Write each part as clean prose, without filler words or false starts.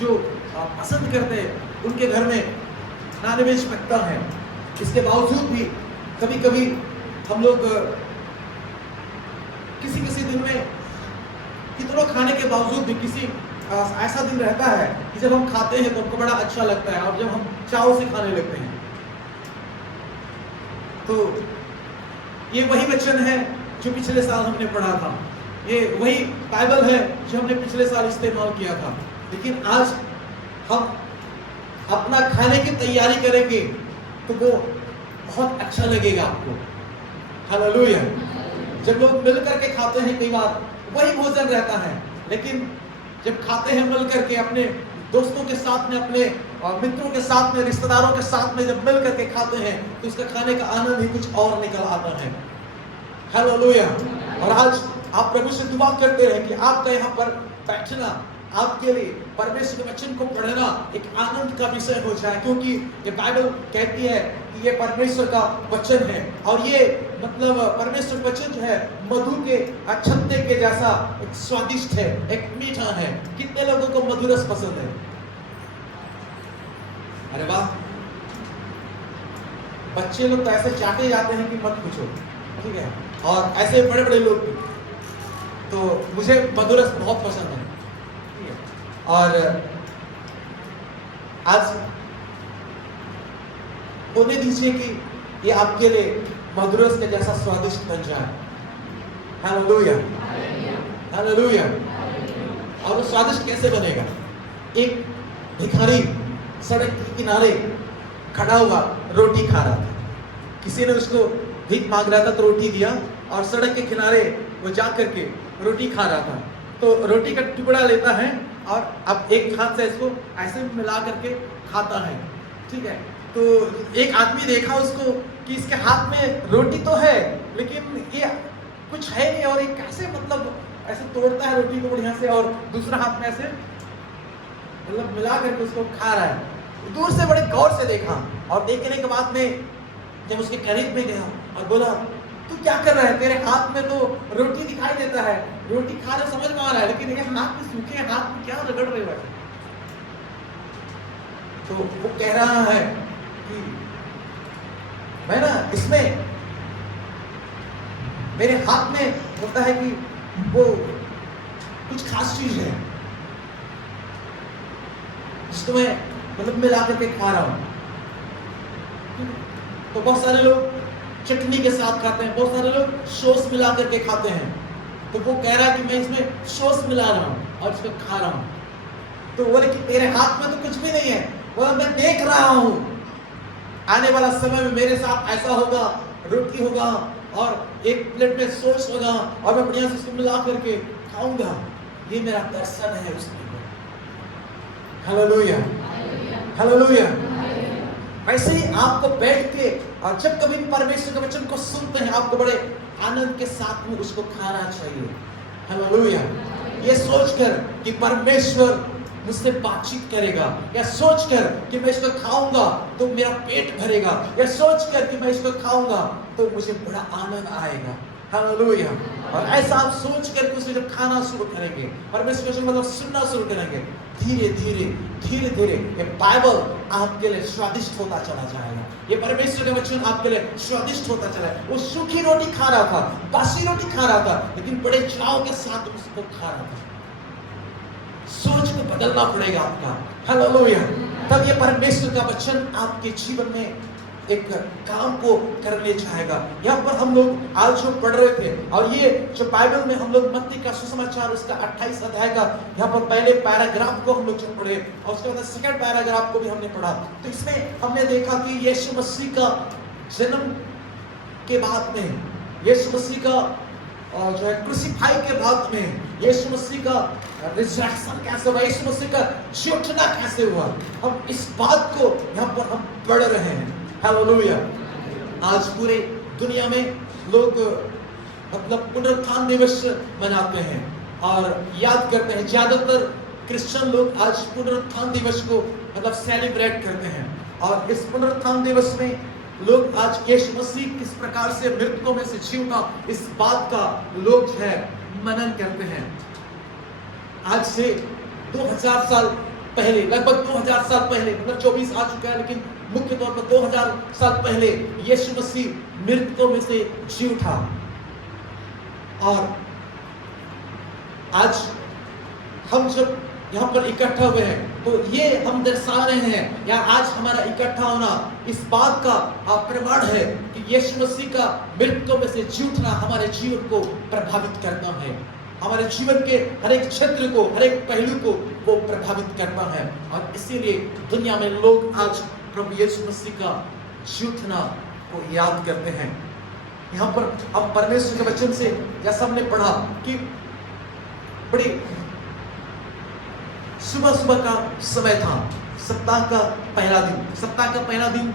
जो पसंद करते हैं उनके घर में नॉनवेज पकता है। इसके बावजूद भी कभी कभी हम लोग किसी किसी दिन में कितना खाने के बावजूद भी किसी ऐसा दिन रहता है कि जब हम खाते हैं तो हमको बड़ा अच्छा लगता है और जब हम चाव से खाने लगते हैं। तो ये वही वचन है जो पिछले साल हमने पढ़ा था, ये वही बाइबल है जो हमने पिछले साल इस्तेमाल किया था। लेकिन आज हम अपना खाने की तैयारी करेंगे तो वो बहुत अच्छा लगेगा आपको। हालेलुया। जब लोग मिल करके खाते हैं कई बार वही भोजन रहता है, लेकिन जब खाते हैं मिल करके अपने दोस्तों के साथ में, अपने मित्रों के साथ में, रिश्तेदारों के साथ में जब मिल करके खाते हैं तो उसका खाने का आनंद ही कुछ और निकल आता है। हालेलुया। और आज आप प्रभु से दुआ करते हैं कि आपका यहाँ पर बैठना आपके लिए परमेश्वर के वचन को पढ़ना एक आनंद का विषय हो जाए, क्योंकि ये बाइबल कहती है कि ये परमेश्वर का वचन है और ये मतलब परमेश्वर का वचन जो है मधु के छत्ते के जैसा एक स्वादिष्ट है, एक मीठा है। कितने लोगों को मधुरस पसंद है? अरे वाह, बच्चे लोग तो ऐसे चाटे जाते हैं कि मत पूछो, ठीक है। और ऐसे बड़े बड़े लोग भी, तो मुझे मधुरस बहुत पसंद है। और आज होने दीजिए कि ये आपके लिए मधुरस के जैसा स्वादिष्ट बन जाए। Hallelujah, hallelujah. और वो स्वादिष्ट कैसे बनेगा? एक भिखारी सड़क के किनारे खड़ा हुआ रोटी खा रहा था। किसी ने उसको भीख मांग रहा था तो रोटी दिया, और सड़क के किनारे वो जा करके रोटी खा रहा था। तो रोटी का टुकड़ा लेता है और अब एक हाथ से इसको ऐसे मिला करके खाता है, ठीक है। तो एक आदमी देखा उसको कि इसके हाथ में रोटी तो है लेकिन ये कुछ है नहीं, और ये कैसे मतलब ऐसे तोड़ता है रोटी को बढ़िया से और दूसरा हाथ में ऐसे मतलब मिला करके उसको खा रहा है। दूर से बड़े गौर से देखा और देखने के बाद में जब उसके करीब में गया और बोला, तू क्या कर रहा है? तेरे हाथ में तो रोटी दिखाई देता है, रोटी खा रहे समझ में आ रहा है, लेकिन ये हाथ में सूखे हाथ में क्या रगड़ रहे हो? तो वो कह रहा है कि मैं ना इसमें मेरे हाथ में होता है कि वो कुछ खास चीज है जिसको मैं मतलब मिला करके खा रहा हूं। तो बहुत सारे लोग चटनी के साथ खाते हैं, बहुत सारे लोग सॉस मिला करके खाते हैं। तो वो कह रहा है कि मैं इसमें सॉस मिला रहा हूं और इसमें खा रहा हूं। तो बोले कि तेरे हाथ में तो कुछ भी नहीं है। बोला मैं देख रहा हूं आने वाला समय में मेरे साथ ऐसा होगा, रोटी होगा और एक प्लेट में सॉस होगा और मैं बढ़िया से इसको मिला करके खाऊंगा। ये मेरा दर्शन है उसमें। Hallelujah, hallelujah. वैसे ही आपको बैठ के और जब कभी परमेश्वर के वचन को सुनते हैं आपको बड़े आनंद के साथ में उसको खाना चाहिए। हालेलुया। ये सोचकर कि परमेश्वर मुझसे बातचीत करेगा, या सोचकर कि मैं इसको खाऊंगा तो मेरा पेट भरेगा, या सोचकर कि मैं इसको खाऊंगा तो मुझे बड़ा आनंद आएगा। हालेलुया। और ऐसा आप सोच करके उसे जब खाना शुरू करेंगे, परमेश्वर का मतलब सुनना शुरू करेंगे, धीरे धीरे धीरे धीरे ये बाइबल आपके लिए स्वादिष्ट होता चला जाएगा। ये परमेश्वर का वचन आपके लिए स्वादिष्ट होता चला है। वो सूखी रोटी खा रहा था, बासी रोटी खा रहा था, लेकिन बड़े चाव के साथ उसको खा रहा था। सोच को बदलना पड़ेगा आपका। हालेलुया। तब ये परमेश्वर का वचन आपके जीवन में एक काम को करने चाहेगा। यहाँ पर हम लोग आज जो पढ़ रहे थे, और ये जो बाइबल में हम लोग मत्ती का सुसमाचार उसका 28 अध्याय का यहाँ पर पहले पैराग्राफ को हम लोग जो पढ़े और उसके बाद सेकंड पैराग्राफ को भी हमने पढ़ा। तो इसमें हमने देखा कि यीशु मसीह का जन्म के बाद में, यीशु मसीह का जो है क्रूसिफाई के बाद में, यीशु मसीह का रिजरेक्शन कैसे हुआ, यीशु मसीह का जी उठना कैसे हुआ, हम इस बात को यहाँ पर हम पढ़ रहे हैं। हालेलुया। आज पूरे दुनिया में लोग मतलब पुनरुत्थान दिवस मनाते हैं और याद करते हैं। ज्यादातर क्रिश्चियन लोग आज पुनरुत्थान दिवस को मतलब सेलिब्रेट करते हैं, और इस पुनरुत्थान दिवस में लोग आज यीशु मसीह किस प्रकार से मृतकों में से जी उठा, इस बात का लोग जो है मनन करते हैं। आज से 2000 साल पहले, लगभग 2000 साल पहले, मतलब 24 आ चुका है, लेकिन मुख्य तौर पर 2000 साल पहले यीशु मसीह मृतकों में से जी उठा। और आज हम जब यहाँ पर इकट्ठा हुए हैं तो ये हम दर्शा रहे हैं, या आज हमारा इकट्ठा होना इस बात का प्रमाण है कि यीशु मसीह का मृतकों में से जी उठना हमारे जीवन को प्रभावित करता है, हमारे जीवन के हर एक क्षेत्र को, हर एक पहलू को वो प्रभावित करता है। और इसीलिए दुनिया में लोग आज प्रभु यीशु मसीह का जी उठना को याद करते हैं। यहाँ पर अब परमेश्वर के वचन से जैसा हमने पढ़ा कि बड़ी सुबह सुबह का समय था, सप्ताह का पहला दिन। सप्ताह का पहला दिन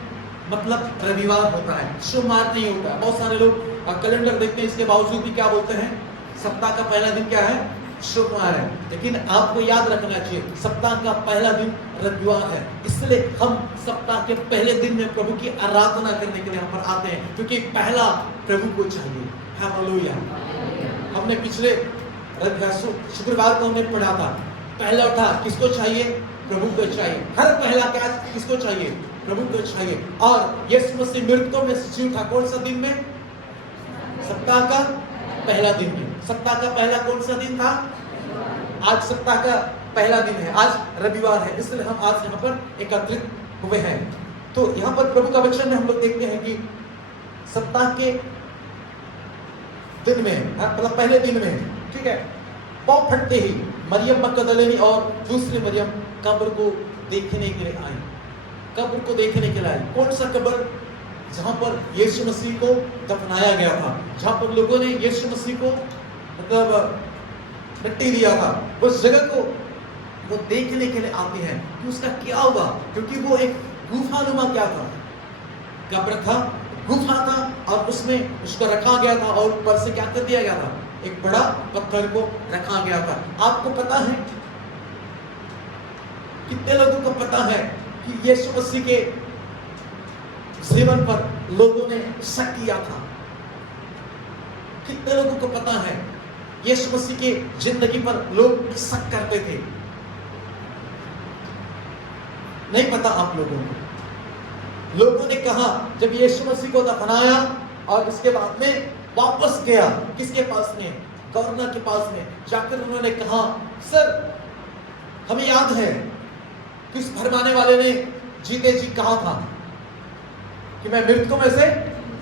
मतलब रविवार होता है, सोमवार नहीं होता है। बहुत सारे लोग कैलेंडर देखते हैं, इसके बावजूद भी क्या बोलते हैं, सप्ताह का पहला दिन क्या है, सोमवार है। लेकिन आपको याद रखना चाहिए सप्ताह का पहला दिन रविवार है। इसलिए हम सप्ताह के पहले दिन में प्रभु की आराधना करने के लिए यहाँ पर आते हैं, क्योंकि पहला प्रभु को चाहिए। हालेलुया। हमने पिछले शुक्रवार को हमने पढ़ा था, पहला उठा किसको चाहिए, प्रभु को चाहिए। हर पहला क्या किसको चाहिए, प्रभु को चाहिए। और यीशु मसीह मृतकों में से जी उठा कौन सा दिन में, सप्ताह का पहला दिन में। सप्ताह का पहला कौन सा दिन था, आज सप्ताह का पहला दिन है, आज रविवार है, इसलिए हम आज यहाँ पर एकत्रित हुए हैं। तो यहाँ पर प्रभु का वचन में हम लोग देखते हैं कि सप्ताह के दिन में, मतलब पहले दिन में, ठीक है, पाँव फटते ही मरियम मगदलेनी और दूसरी मरियम कब्र को देखने के लिए आई। कब्र को देखने के लिए आई। कौन सा कब्र, जहां पर यीशु मसीह को दफनाया गया था, जहां पर लोगों ने यीशु मसीह को मतलब मिट्टी दिया था, उस जगह को वो देखने के लिए आते हैं कि उसका क्या हुआ, क्योंकि वो एक गुफानुमा क्या था, कब्र था, गुफा था, और उसमें उसको रखा गया था और ऊपर से क्या कर दिया गया था, एक बड़ा पत्थर को रखा गया था। आपको पता है, कितने लोगों को पता है कि यीशु मसीह के जीवन पर लोगों ने शक किया था? कितने लोगों को पता है यीशु मसीह की जिंदगी पर लोग शक करते थे? नहीं पता आप लोगों को। लोगों ने कहा जब यीशु मसीह को दफनाया और उसके बाद में वापस गया, किसके पास में, गवर्नर के पास में जाकर उन्होंने कहा, सर हमें याद है कि उस भरमाने वाले ने जीते जी कहा था कि मैं मृतकों में से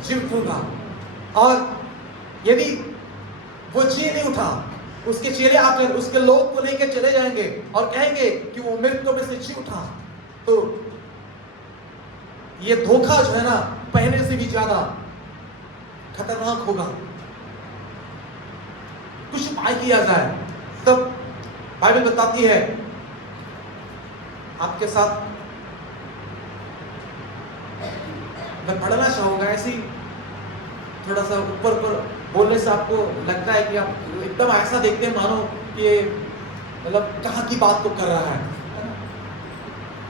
जी उठूंगा, और यदि वो जी नहीं उठा, उसके चेहरे आकर उसके लोग को लेकर चले जाएंगे और कहेंगे कि वो मृतकों में से जी उठा, तो ये धोखा जो है ना पहले से भी ज्यादा खतरनाक होगा। कुछ उपाय किया जाए। तब बाइबल बताती है, आपके साथ मैं पढ़ना चाहूंगा, ऐसी थोड़ा सा ऊपर ऊपर बोलने से आपको लगता है कि आप एकदम ऐसा देखते हैं मानो कि मतलब कहाँ की बात को कर रहा है,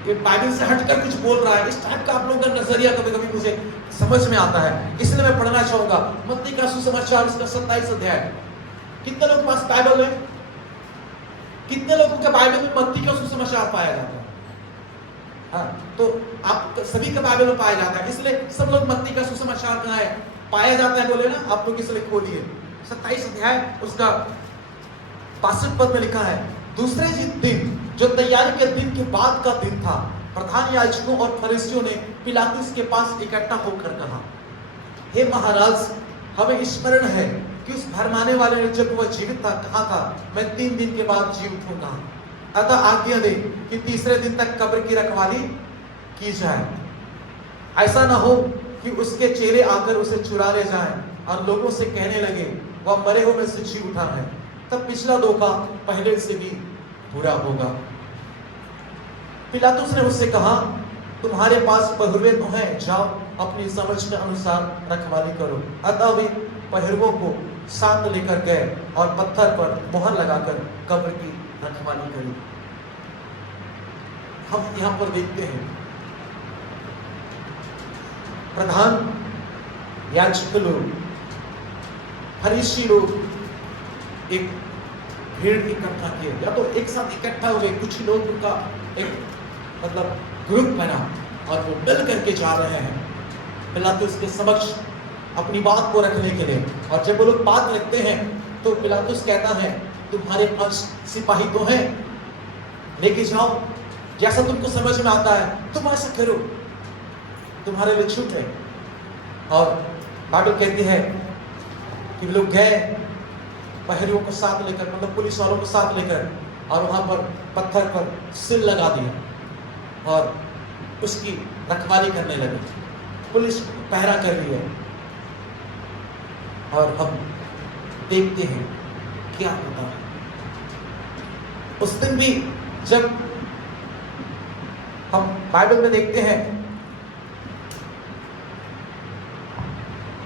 कि बाइबल से हटकर कुछ बोल रहा है। इस टाइप का आप लोगों का नजरिया कभी कभी मुझे समझ में आता है, इसलिए मैं पढ़ना चाहूंगा मत्ती का सुसमाचार उसका 27 अध्याय। कितने लोगों के पास बाइबल है? कितने लोगों के बाइबल में मत्ती का सुसमाचार पाया जाता है? हाँ, तो आप सभी का बाइबल में पाया जाता है, इसलिए सब लोग मत्ती का सुसमाचार कहाँ है, पाया जाता है बोले ना, आप लोग इसलिए खोलिए 27 अध्याय उसका 62 पद में लिखा है, दूसरे दिन जो तैयारी के दिन के बाद का दिन था, प्रधान याजकों और फरीसियों ने पिलातुस के पास इकट्ठा होकर कहा, हे महाराज, हमें स्मरण है कि उस भरमाने वाले ने जब वह जीवित था कहा था, मैं 3 दिन के बाद जी उठूंगा। अतः आज्ञा दे कि तीसरे दिन तक कब्र की रखवाली की जाए, ऐसा ना हो कि उसके चेले आकर उसे चुरा ले जाएं और लोगों से कहने लगे वह मरे हुए में से जी उठा है, तब पिछला धोखा पहले से भी बुरा होगा। पिलातुस ने उससे कहा, तुम्हारे पास पहरुए तो हैं, जाओ अपनी समझ के अनुसार रखवाली करो। अतः वे पहरुओं को साथ लेकर गए और पत्थर पर मोहर लगाकर कब्र की रखवाली करी। हम यहाँ पर देखते हैं प्रधान याजक लोग, फरीसी लोग एक भीड़ इकट्ठा किए, या तो एक साथ इकट्ठा हुए, कुछ लोग उनका एक मतलब ग्रुप बना और वो मिल करके जा रहे हैं पिलातुस के समक्ष अपनी बात को रखने के लिए। और जब वो लोग बात रखते हैं तो पिलातुस कहता है तुम्हारे पास सिपाही तो हैं, लेके जाओ, जैसा तुमको समझ में आता है तुम ऐसा करो, तुम्हारे लिए छूट है। और बाइबल कहती है कि लोग गए पहरियों को साथ लेकर, मतलब पुलिस वालों को साथ लेकर, और वहां पर पत्थर पर सिल लगा दिया और उसकी रखवाली करने लगे। पुलिस पहरा कर रही है और हम देखते हैं क्या होता है। उस दिन भी जब हम बाइबल में देखते हैं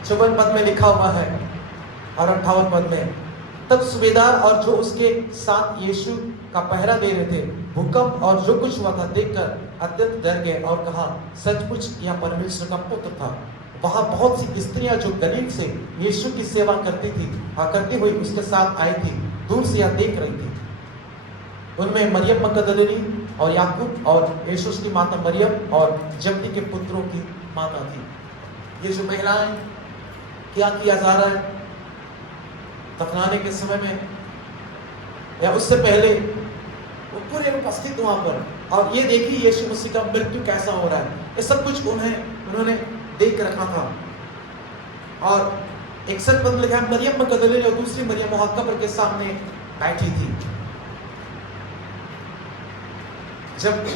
54 पद में लिखा हुआ है और 58 पद में, तब सूबेदार और जो उसके साथ यीशु का पहरा दे रहे थे भूकंप और जो कुछ हुआ था देखकर अत्यंत डर गए और कहा सचमुच यह परमेश्वर का पुत्र था। वहां बहुत सी स्त्रियां जो गलील से यीशु की सेवा करती हुई उसके साथ आई थी, दूर से यह देख रही थी। उनमें मरियम मगदलीनी और याकूब और यीशु की माता मरियम और जब्दी के पुत्रों की माता थी। ये जो महिलाएं क्या किया जा रहा है दफनाने के समय में या उससे पहले, वो पूरे उपस्थित वहां पर, और ये देखिए यीशु मसीह का मृत्यु कैसा हो रहा है। ये सब कुछ उन्होंने देख रखा था। और 61 पद लिखा है मरियम मगदलीनी और दूसरी मरियम वहां कब्र के सामने बैठी थी। जब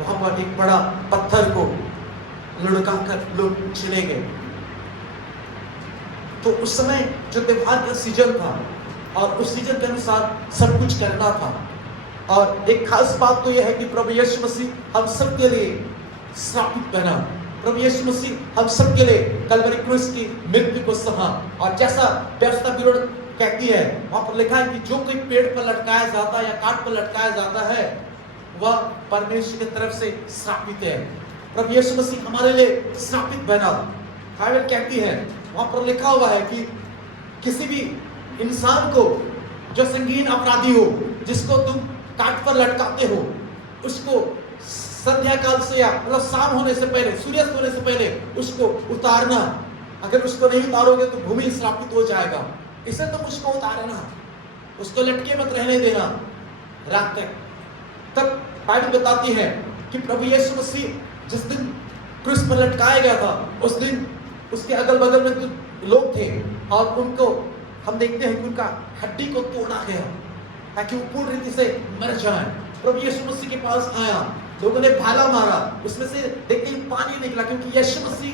वहां पर एक बड़ा पत्थर को लुढ़काकर लोग चले गए, तो उस समय जो त्योहार का सीजन था और उस सीजन के अनुसार सब कुछ करना था। और एक खास बात तो यह है कि प्रभु यीशु मसीह हम सब के लिए श्रापित बना। प्रभु यीशु मसीह हम सब के लिए कलवरी क्रूस की मृत्यु को सहा। और जैसा व्यवस्था विरोध कहती है, वहां पर लिखा है कि जो कोई पेड़ पर लटकाया जाता है या काट पर लटकाया जाता है वह परमेश्वर की तरफ से श्रापित है। प्रभु यीशु मसीह हमारे लिए श्रापित बना। बाइबल कहती है, वहां पर लिखा हुआ है कि किसी भी इंसान को जो संगीन अपराधी हो, जिसको तुम काट पर लटकाते हो, उसको संध्या काल से या मतलब शाम होने से पहले, सूर्यास्त होने से पहले उसको उतारना। अगर उसको नहीं उतारोगे तो भूमि श्रापित हो जाएगा। इसे तुम उसको उतारना, उसको लटके मत रहने देना रात तक। तब बाइबल बताती है कि प्रभु यीशु मसीह जिस दिन क्रूस पर लटकाया गया था, उस दिन उसके अगल बगल में कुछ लोग थे और उनको हम देखते हैं कि उनका हड्डी को तोड़ा गया ताकि वो पूर्ण रीति से मर जाए। प्रभु यीशु मसीह के पास आया, लोगों ने भाला मारा, उसमें से देखते ही पानी निकला क्योंकि यीशु मसीह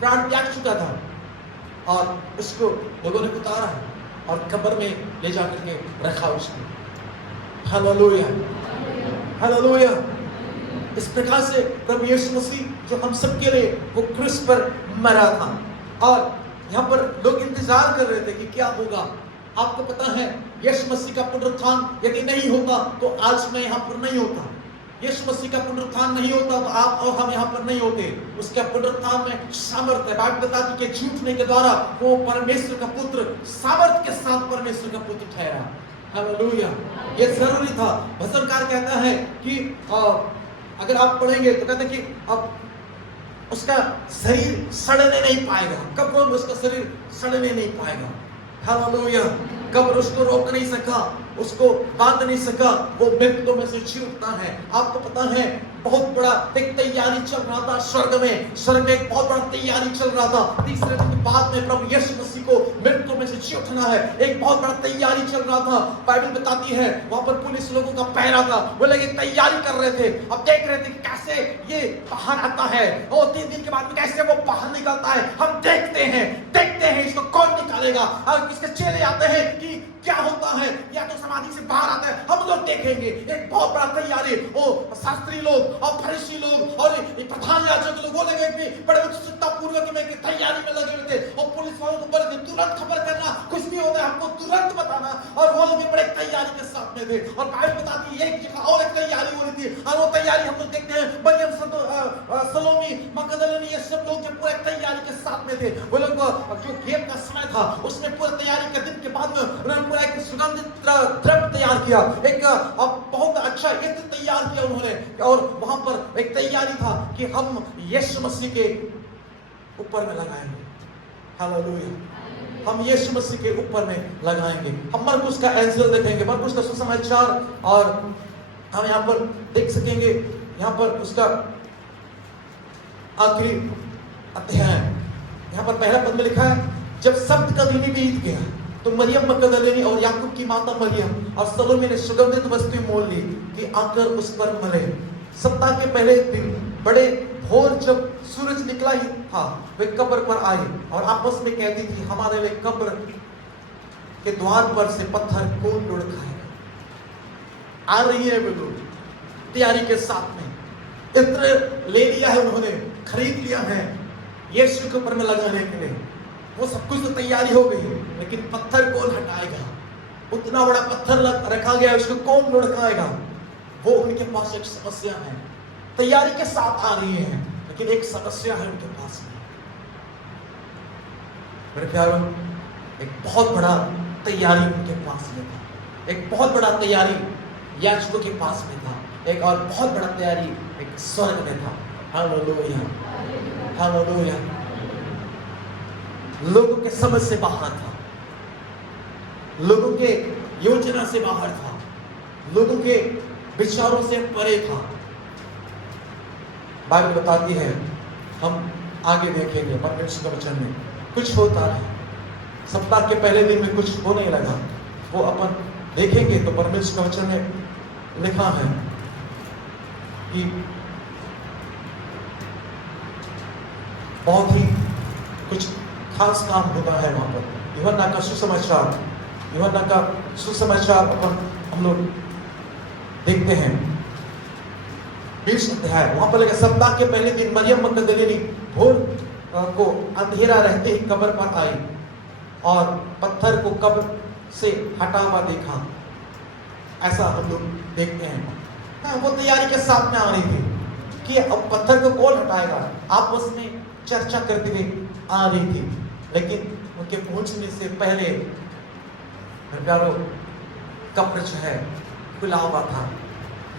प्राण त्याग चुका था। और उसको लोगों ने उतारा और कब्र में ले जाकर के रखा उसको। Hallelujah, hallelujah. इस प्रकार से प्रभु यीशु मसीह जो हम सब के लिए वो क्रूस पर मरा था। और यहाँ पर लोग इंतजार कर रहे थे कि क्या होगा। आपको पता है यीशु मसीह का पुनरुत्थान यदि नहीं होता तो आज मैं यहाँ पर नहीं होता। यीशु मसीह का पुनरुत्थान नहीं होता तो आप और हम यहाँ पर नहीं होते। उसका पुनरुत्थान में सामर्थ्य है। बाइबल बताती है कि झूठने के द्वारा वो परमेश्वर का पुत्र सामर्थ्य के साथ परमेश्वर का पुत्र ठहरा। हालेलुया। ये जरूरी था। भजनकार कहता है कि अगर आप पढ़ेंगे तो कहते हैं कि अब उसका शरीर सड़ने नहीं पाएगा, कब्रों में उसका शरीर सड़ने नहीं पाएगा। हालेलुया। कब्र उसको रोक नहीं सका, उसको बांध नहीं सका, वो मृत्यु में से जी उठता है। आपको पता है बहुत बड़ा एक तैयारी चल रहा था स्वर्ग में एक बहुत बड़ा तैयारी चल रहा था। तीसरे दिन के बाद में प्रभु यीशु मसीह को मृत्यु में से जी उठना है, एक बहुत बड़ा तैयारी चल रहा था। बाइबल बताती है वहां पर पुलिस लोगों का पहरा था, वो लोग तैयारी कर रहे थे। अब देख रहे थे कैसे ये बाहर आता है और 3 दिन के बाद में कैसे वो बाहर निकलता है। हम देखते हैं इसको कौन निकालेगा। और इसके चेले आते हैं कि क्या होता है, या तो समाधि से बाहर आता है, हम लोग देखेंगे। एक बहुत बड़ा तैयारी, वो शास्त्री लोग और फरीसी लोग और प्रधान याजक लोग वो लगे कि बड़े उत्सुकता पूर्वक में तैयारी में लगे हुए थे। और पुलिस पुलिस वालों को बोले थे तुरंत खबर करना, कुछ भी होता है हमको तुरंत बताना। और वो लोग भी बड़े तैयारी के साथ में थे। और बाइबल बताती है एक जगह और एक तैयारी हो रही थी, और वो तैयारी हम लोग देखते हैं मरियम सलोमी मगदलिनी ये सब लोग जो पूरे तैयारी के साथ में थे। वो लोग जो घेर का समय था उसमें पूरे तैयारी के दिन के बाद में उन्होंने पूरा एक सुगंधित द्रव्य तैयार किया, एक बहुत अच्छा इत्र तैयार किया उन्होंने। और वहां पर एक तैयारी था कि हम यीशु मसीह के ऊपर में लगाएंगे। हालेलुया, हम यीशु मसीह के ऊपर में लगाएंगे। हम मरकुस का एंजल देखेंगे, मरकुस का सुसमाचार, और हम यहाँ पर देख सकेंगे, यहाँ पर उसका आखिरी अध्याय, यहाँ पर पहला पद में लिखा है, जब सप्त का दिन बीत गया तो मरियम मगदलिनी और याकूब की माता मरियम और सलोमी ने सुगंधित वस्तु मोल ली कि आकर उस पर मले। सप्ताह के पहले दिन बड़े भोर जब सूरज निकला ही था, वे कब्र पर आई और आपस में कहती थी, हमारे लिए कब्र के द्वार पर से पत्थर कौन लुढ़काएगा। आ रही है वे लोग तैयारी के साथ में, इत्र ले लिया है उन्होंने, खरीद लिया है यीशु के ऊपर में लगाने के लिए। वो सब कुछ तो तैयारी हो गई, लेकिन पत्थर कौन हटाएगा, उतना बड़ा पत्थर रखा गया, उसको कौन लुढ़काएगा, वो उनके पास एक समस्या है। तैयारी के साथ आ रही है, लेकिन एक समस्या है उनके पास में। मेरे प्यारों, एक बहुत बड़ा तैयारी उनके पास में था, एक बहुत बड़ा तैयारी याजकों के पास में था, एक और बहुत बड़ा तैयारी एक स्वर्ग में था। Hallelujah, hallelujah. लोगों के समझ से बाहर था, लोगों के योजना से बाहर था, लोगों के विचारों से परे था। बाइबल बताती है, हम आगे देखेंगे परमेश्वर के वचन में कुछ होता है। सप्ताह के पहले दिन में कुछ होने लगा, वो अपन देखेंगे तो परमेश्वर के वचन में लिखा है कि बहुत ही कुछ खास काम होता है वहां पर। यूहन्ना का सुसमाचार, यूहन्ना का सुसमाचार अपन हम लोग देखते हैं 20 अध्याय। वहां पर सप्ताह के पहले दिन मरियम मगदलिनी भोर को अंधेरा रहते ही कब्र पर आई और पत्थर को कब्र से हटा हुआ देखा। ऐसा हम लोग देखते हैं। वो तैयारी के साथ में आ रही थी कि अब पत्थर को कौन हटाएगा, आपस में चर्चा करते हुए आ रही थी, लेकिन उनके पहुंचने से पहले प्यारो कब्र जो है खुला हुआ था।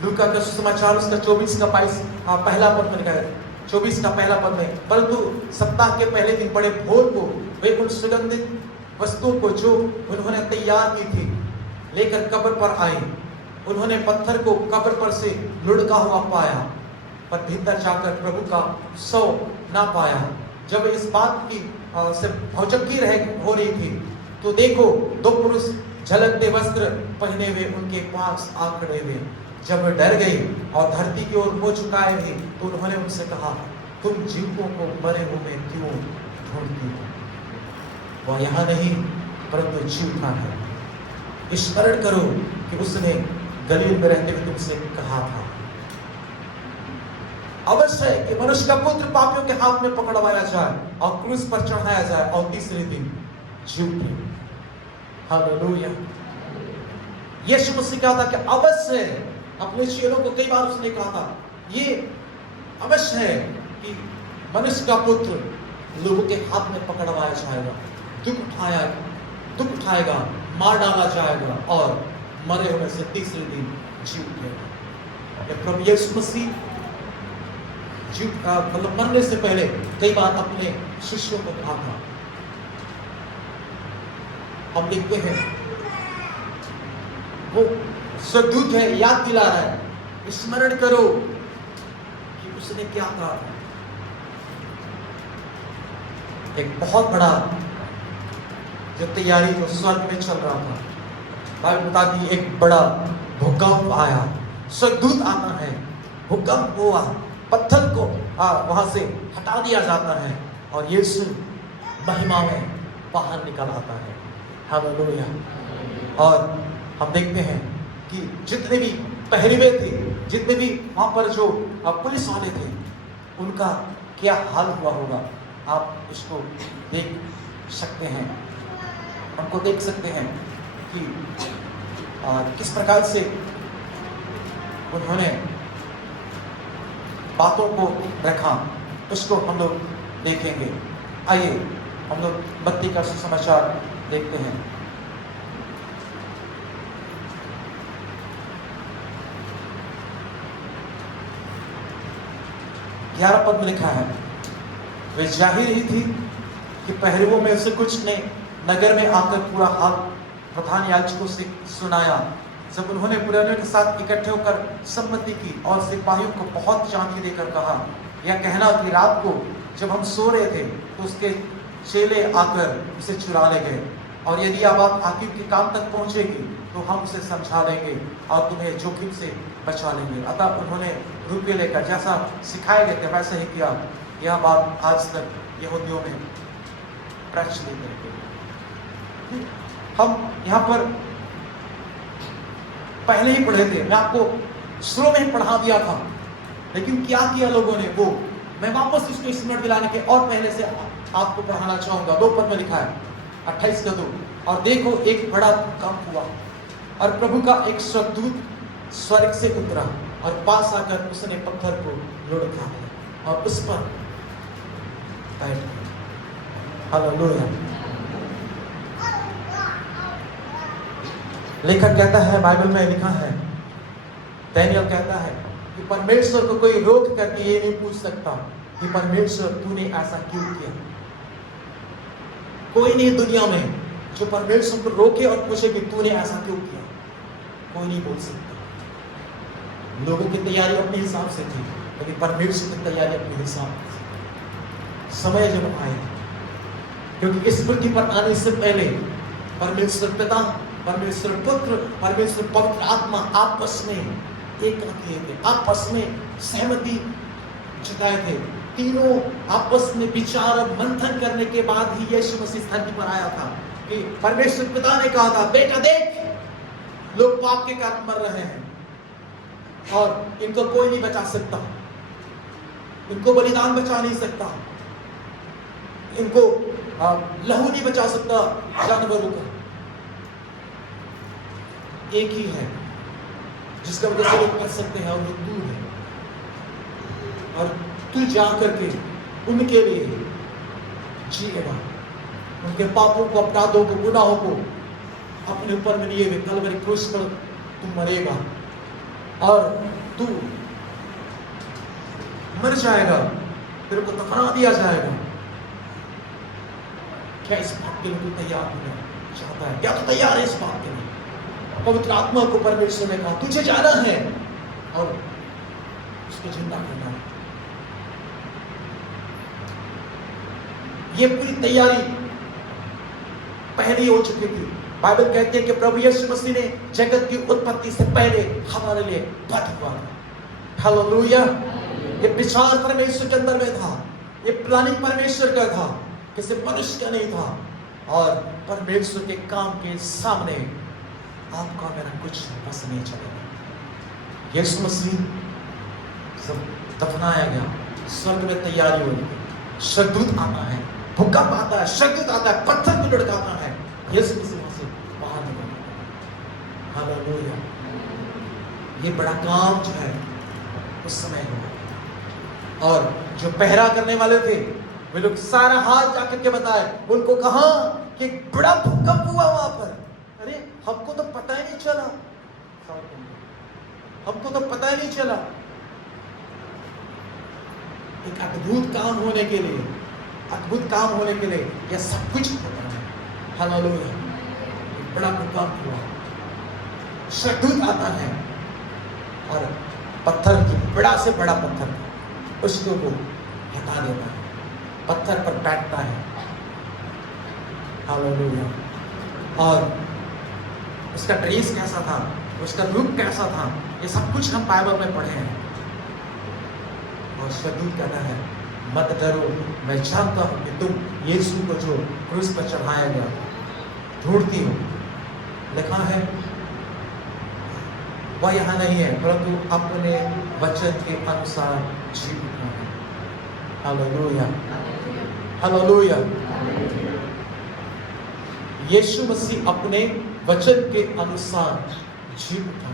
लूका का सुसमाचार उसका 24 का 22 पहला पद में लिखा है, 24 का पहला पद में, परंतु सप्ताह के पहले दिन बड़े भोर को वे उन सुगंधित वस्तुओं को जो उन्होंने तैयार की थी लेकर कब्र पर आए। उन्होंने पत्थर को कब्र पर से लुढ़का हुआ पाया, पर भीतर जाकर प्रभु का सौ ना पाया। जब इस बात की से भौचक्की हो रही थी तो देखो, दो पुरुष झलकते वस्त्र पहने हुए उनके पास आ खड़े हुए। जब वे डर गई और धरती की ओर मुंह झुकाए थे तो उन्होंने उनसे कहा, तुम जीवों को मरे हुए क्यों ढूंढती हो? वह यहाँ नहीं परंतु जीवता है। स्मरण करो कि उसने गलील में रहते हुए तुमसे कहा था। अवश्य है कि मनुष्य का पुत्र पापियों के हाथ में पकड़वाया जाए और क्रूस पर चढ़ाया जाए और तीसरे दिन जी उठे। हालेलुया। यीशु मसीह कहा था कि अवश्य, अपने चेलों को कई बार उसने कहा था, ये अवश्य है कि मनुष्य का पुत्र लोगों के हाथ में पकड़वाया जाएगा, दुख उठाएगा, मार डाला जाएगा और मरे हुए से तीसरे दिन जी उठेगा। प्रभु यीशु मसीह मतलब मरने से पहले कई बार अपने शिष्यों को कहा था। हम देखते हैं वो स्वर्गदूत है, याद दिला रहा है, स्मरण करो कि उसने क्या कहा। एक बहुत बड़ा जो तैयारी जो स्वर्ग में चल रहा था, बाइबल बताती है एक बड़ा भूकंप आया, स्वर्गदूत आता है, भूकंप हुआ, पत्थर को वहां से हटा दिया जाता है और यीशु महिमा में बाहर निकल आता है। हालेलुया। और हम देखते हैं कि जितने भी पहरेवे थे, जितने भी वहां पर जो पुलिस वाले थे, उनका क्या हाल हुआ होगा, आप इसको देख सकते हैं, उनको देख सकते हैं कि किस प्रकार से उन्होंने बातों को रखा, उसको हम लोग देखेंगे। आइए हम लोग मत्ती का सुसमाचार देखते हैं। 11 पद में लिखा है, वे जाहिर ही थी कि पहरुओं में से कुछ ने नगर में आकर पूरा हाल प्रधान याजकों से सुनाया। जब उन्होंने पुरानियों के साथ इकट्ठे होकर सम्मति की और सिपाहियों को बहुत चांदी देकर कहा, यह कहना कि रात को जब हम सो रहे थे तो उसके चेले आकर उसे चुरा ले गए, और यदि अब आप हाकिम के काम तक पहुंचेगी तो हम उसे समझा देंगे और तुम्हें जोखिम से बचा लेंगे। अतः उन्होंने रुपये लेकर जैसा सिखाए गए थे वैसा ही किया। यह बात आज तक यहूदियों में प्रचलित है। हम यहाँ पर पहले ही पढ़े थे, मैं आपको शुरू में ही पढ़ा दिया था, लेकिन क्या किया लोगों ने वो मैं वापस इसको स्मरण दिलाने के और पहले से आपको पढ़ाना चाहूंगा। 2 पद में लिखा है 28 का 2, और देखो एक बड़ा भूकंप हुआ और प्रभु का एक स्वर्गदूत स्वर्ग से उतरा और पास आकर उसने पत्थर को लुढ़का दिया और उस पर बैठ गया। हालेलुया। लेखक कहता है, बाइबल में लिखा है, दानियल कहता है कि परमेश्वर को कोई रोक करके ये नहीं पूछ सकता कि परमेश्वर तूने ऐसा क्यों किया। कोई नहीं दुनिया में जो परमेश्वर को रोके और पूछे कि तूने ऐसा क्यों किया, कोई नहीं बोल सकता। लोगों की तैयारी अपने हिसाब से थी, लेकिन परमेश्वर की तैयारी अपने हिसाब से। समय जब आए, क्योंकि इस पृथ्वी पर आने से पहले परमेश्वर पिता, परमेश्वर पुत्र, परमेश्वर पवित्र आत्मा आपस में एक किए थे, आपस में सहमति जताए थे। तीनों आपस में विचार और मंथन करने के बाद ही यीशु मसीह धरती पर आया था। कि परमेश्वर पिता ने कहा था, बेटा देख लोग पाप के कारण मर रहे हैं और इनको कोई नहीं बचा सकता, इनको बलिदान बचा नहीं सकता, इनको लहू नहीं बचा सकता जानवरों का। एक ही है जिसका वजह से लोग बच सकते हैं और वो तू है, और तू जा करके उनके लिए जिएगा, उनके पापों को, अपराधों को, गुनाहों को अपने ऊपर में लिए हुए कलवरी क्रूस पर तू मरेगा और तू मर जाएगा, तेरे को दफना दिया जाएगा। क्या इस बात के लिए तू तैयार होना चाहता है? क्या तू तैयार है इस बात के लिए? पवित्र आत्मा को परमेश्वर ने कहा तुझे जाना है और उसको जिंदा करना है। ये पूरी तैयारी पहले हो चुकी थी। बाइबल कहते हैं कि प्रभु यीशु मसीह ने जगत की उत्पत्ति से पहले हमारे लिए बट हुआ। हालेलुया। ये विचार परमेश्वर के अंदर में था, ये प्लानिंग परमेश्वर का था, किसी मनुष्य का नहीं था। और परमेश्वर के काम के सामने आपका मेरा कुछ बस नहीं चलेगा। यीशु मसीह सब दफनाया गया, स्वर्ग में तैयारी हो गई, स्वर्गदूत आता है, भूकंप आता है, स्वर्गदूत आता है, पत्थर को लुढ़काता है, यीशु मसीह वहां से बाहर निकलता है। हालेलुया। ये बड़ा काम जो है उस समय हुआ, और जो पहरा करने वाले थे वे लोग सारा हाथ जाकर के बताए, उनको कहा कि बड़ा भूकंप हुआ वहां पर। अरे हमको तो पता ही नहीं चला, हमको तो पता ही नहीं चला। एक अद्भुत काम होने के लिए, अद्भुत काम होने के लिए यह सब कुछ होता है। हालेलुया। बड़ा भूकंप हुआ, स्वर्गदूत आता है और पत्थर की, बड़ा से बड़ा पत्थर उसको वो हटा देता है, पत्थर पर बैठता है। हालेलुया। और उसका ड्रेस कैसा था, उसका रूप कैसा था, ये सब कुछ हम बाइबल में पढ़े हैं। और स्वर्गदूत कहता है मत डरो, मैं जानता हूं कि तुम यीशु को जो क्रूस पर चढ़ाया गया ढूंढती हो। लिखा है वह यहाँ नहीं है, परंतु अपने वचन के अनुसार जीवित है। हालेलुया। हालेलुया। यीशु मसीह अपने वचन के अनुसार जी उठा।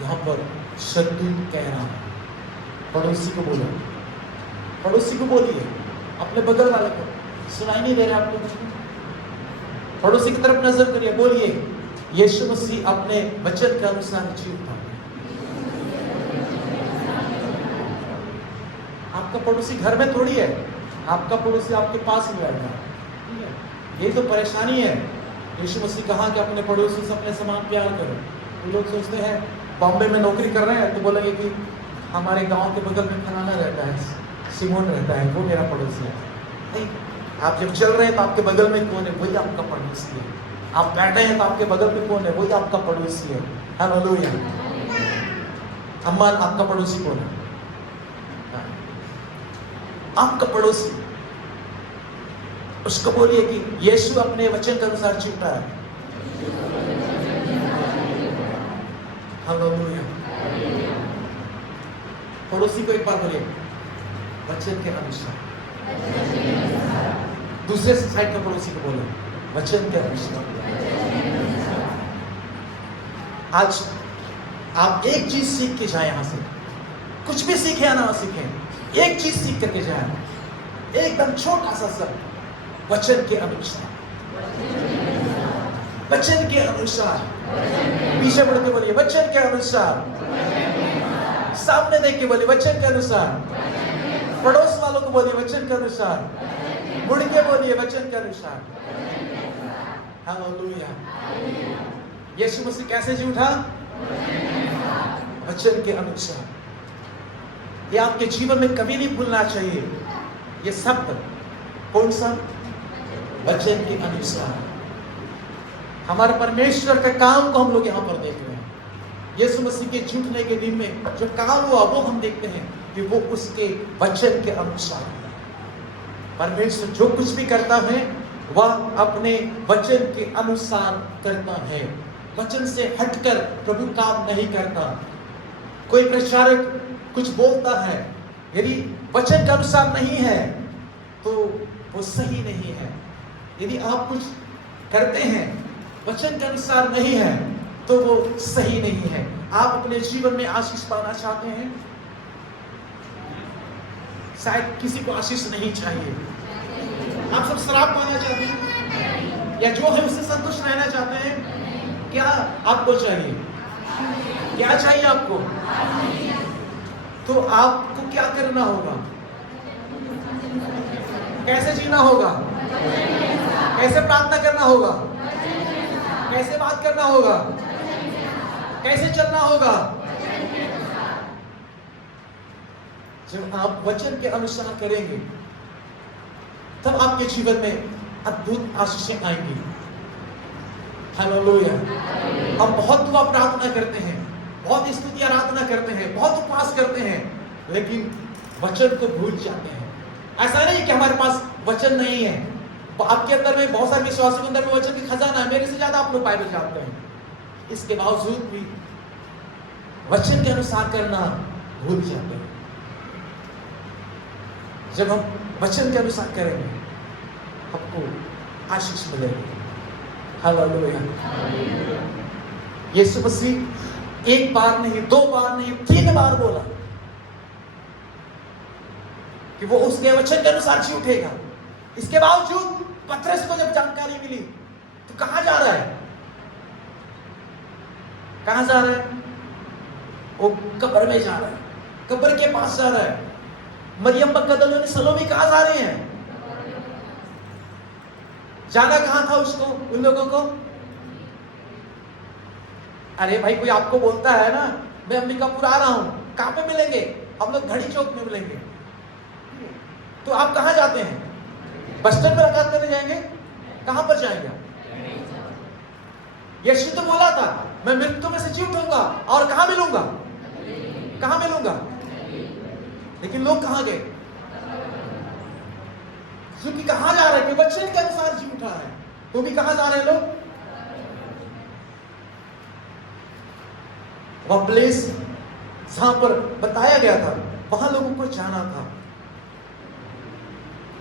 यहां पर शद्दूत कह रहा है, पड़ोसी को बोलो, पड़ोसी को बोलिए, अपने बगल वाले को। सुनाई नहीं दे रहा आपको कुछ? पड़ोसी की तरफ नजर करिए, बोलिए यीशु मसीह अपने वचन के अनुसार जी उठा। आपका पड़ोसी घर में थोड़ी है, आपका पड़ोसी आपके पास में बैठा है। ये तो परेशानी है। यीशु मसीह कहा कि अपने पड़ोसी से अपने समान प्यार करो। तो लोग सोचते हैं बॉम्बे में नौकरी कर रहे हैं तो बोलेंगे कि हमारे गांव के बगल में फलाना रहता है, सिमोन रहता है, वो मेरा पड़ोसी है। नहीं, आप जब चल रहे हैं तो आपके बगल में कौन है? वही आपका पड़ोसी है। आप बैठे हैं तो आपके बगल में कौन है? वही आपका पड़ोसी है। हालेलुया। अम्मा, आपका पड़ोसी कौन है? आपका पड़ोसी। उसको बोलिए कि यीशु अपने वचन के अनुसार जीता है। हालेलुया। पड़ोसी को एक बार बोलिए वचन के अनुसार। दूसरे साइड के पड़ोसी को बोलो वचन के अनुसार। आज आप एक चीज सीख के जाए, यहां से कुछ भी सीखे या ना सीखे, एक चीज सीख करके जाए, एकदम छोटा सा सब वचन के अनुसार। वचन के अनुसार। पीछे मुड़ के बोलिए वचन के अनुसार। सामने देख के बोलिए वचन के अनुसार। पड़ोस वालों को बोलिए वचन के अनुसार। मुड़ के बोलिए वचन के अनुसार। हालेलुया। यीशु मसीह कैसे जी उठा? वचन के अनुसार। ये आपके जीवन में कभी नहीं भूलना चाहिए। ये शब्द कौन सा? वचन के अनुसार। हमारे परमेश्वर का काम को हम लोग यहाँ पर देख रहे हैं। यीशु मसीह के झूठने के दिन में जो काम हुआ वो हम देखते हैं कि वो उसके वचन के अनुसार। परमेश्वर जो कुछ भी करता है वह अपने वचन के अनुसार करता है। वचन से हटकर प्रभु काम नहीं करता। कोई प्रचारक कुछ बोलता है, यदि वचन के अनुसार नहीं है तो वो सही नहीं है। यदि आप कुछ करते हैं वचन के अनुसार नहीं है तो वो सही नहीं है। आप अपने जीवन में आशीष पाना चाहते हैं? शायद किसी को आशीष नहीं चाहिए। आप सब शराब पाना चाहते हैं या जो है उससे संतुष्ट रहना चाहते हैं? क्या आपको चाहिए? क्या चाहिए आपको? तो आपको क्या करना होगा? कैसे जीना होगा? कैसे प्रार्थना करना होगा? कैसे बात करना होगा? कैसे चलना होगा? जब आप वचन के अनुसार करेंगे तब आपके जीवन में अद्भुत आशीषें आएंगी। हालेलुया। हम बहुत दुआ प्रार्थना करते हैं, बहुत स्तुति आराधना करते हैं, बहुत उपवास करते हैं, लेकिन वचन को भूल जाते हैं। ऐसा नहीं कि हमारे पास वचन नहीं है। आपके अंदर में, बहुत सारे विश्वासियों के अंदर में वचन की खजाना है। मेरे से ज्यादा आप लोग बाइबल जानते हैं, इसके बावजूद भी वचन के अनुसार करना भूल जाते हैं। जब हम वचन के अनुसार करेंगे आपको आशीष मिलेगी। हालेलुया। यीशु मसीह एक बार नहीं, दो बार नहीं, 3 बार बोला कि वो उसके वचन के अनुसार जी उठेगा। इसके बावजूद पतरस को जब जानकारी मिली तो कहां जा रहा है? कहां जा रहा है? वो कब्र में जा रहा है, कब्र के पास जा रहा है। मरियम मगदलीनी सलोमी कहां जा रहे हैं? जाना कहां था उसको, उन लोगों को? अरे भाई, कोई आपको बोलता है ना मैं अंबिकापुर आ रहा हूं, कहां पे मिलेंगे? हम लोग घड़ी चौक में मिलेंगे। तो आप कहां जाते हैं? बस स्टैंड में मुलाकात करने जाएंगे? कहां पर जाएंगे? यीशु तो बोला था मैं मृत्यु में से जी उठूंगा और कहां मिलूंगा? कहां मिलूंगा? लेकिन लोग कहां गए? क्योंकि कहां जा रहे हैं? वचन के अनुसार जी उठा है। तो भी कहां जा रहे हैं लोग? वह प्लेस जहां पर बताया गया था वहां लोगों को जाना था।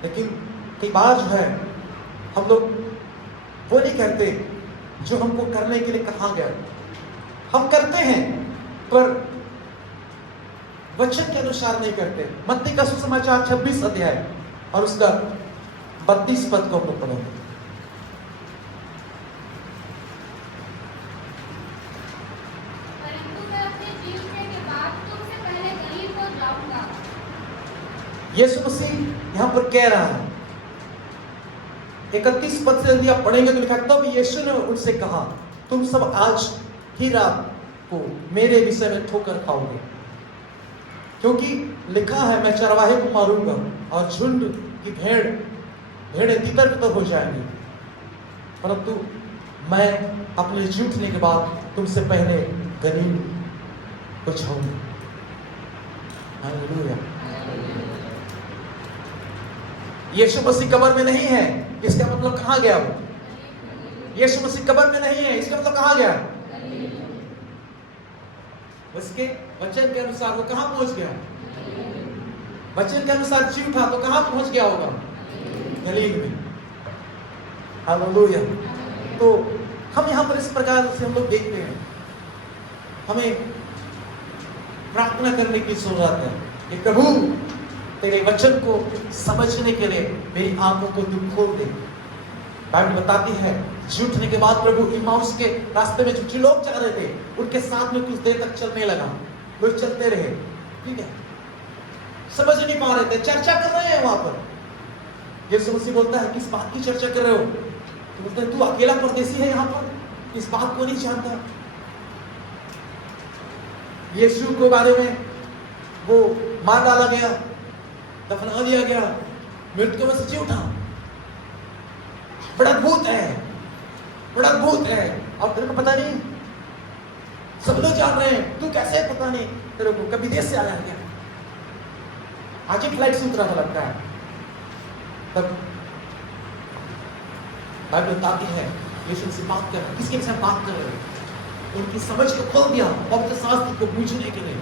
लेकिन कई बार जो है हम लोग वो नहीं करते जो हमको करने के लिए कहा गया। हम करते हैं पर वचन के अनुसार नहीं करते। मत्ती का सुसमाचार 26 अध्याय और उसका 32 पद को हम लोग पढ़ेंगे। यीशु मसीह यहां पर कह रहा है, 31 पद से यदि आप पढ़ेंगे तो लिखा, तब यीशु ने उनसे कहा, तुम सब आज ही रात को मेरे विषय में ठोकर खाओगे, क्योंकि लिखा है, मैं चरवाहे को मारूंगा और झुंड की भेड़ें तितर बितर हो जाएंगी, परंतु मैं अपने जी उठने के बाद तुमसे पहले गलील को छाऊंगा। हालेलुया। यीशु मसीह कब्र में नहीं है, इसका मतलब कहां गया वो? यीशु मसीह कब्र में नहीं है, इसका मतलब कहां गया? उसके वचन के अनुसार वो कहां पहुंच गया? वचन के अनुसार जी उठा तो कहां पहुंच गया होगा? गलील में। हालेलुया। तो हम यहां पर इस प्रकार से हम लोग देखते हैं, हमें प्रार्थना करने की जरूरत है कि प्रभु तेरे वचन को समझने के लिए मेरी आंखों को तू खोल दे। बाइबल बताती है, झूठने के बाद प्रभु इम्माउस के रास्ते में जो लोग जा रहे थे उनके साथ में कुछ देर तक चलने लगा। लोग चलते रहे, ठीक है, समझ नहीं पा रहे थे, चर्चा कर रहे हैं वहां पर। यीशु मसीह बोलता है, किस बात की चर्चा कर रहे हो? तो बोलते हैं, तू अकेला परदेसी है यहाँ पर, इस बात को नहीं जानता। यीशु के बारे में वो मार डाला गया, दफना दिया गया, मृत्यु में से जी उठा, बड़ा अद्भुत है, बड़ा अद्भुत है। और तेरे को पता नहीं, सब लोग जान रहे हैं, तू कैसे पता नहीं? तेरे को कभी देश से आया क्या? आज ही फ्लाइट से उतरा था लगता है। तब बाइबल बताती है, यीशु से बात कर, किसके साथ बात कर रहे हैं? उनकी समझ को खोल दिया पवित्र शास्त्र को बूझने के लिए।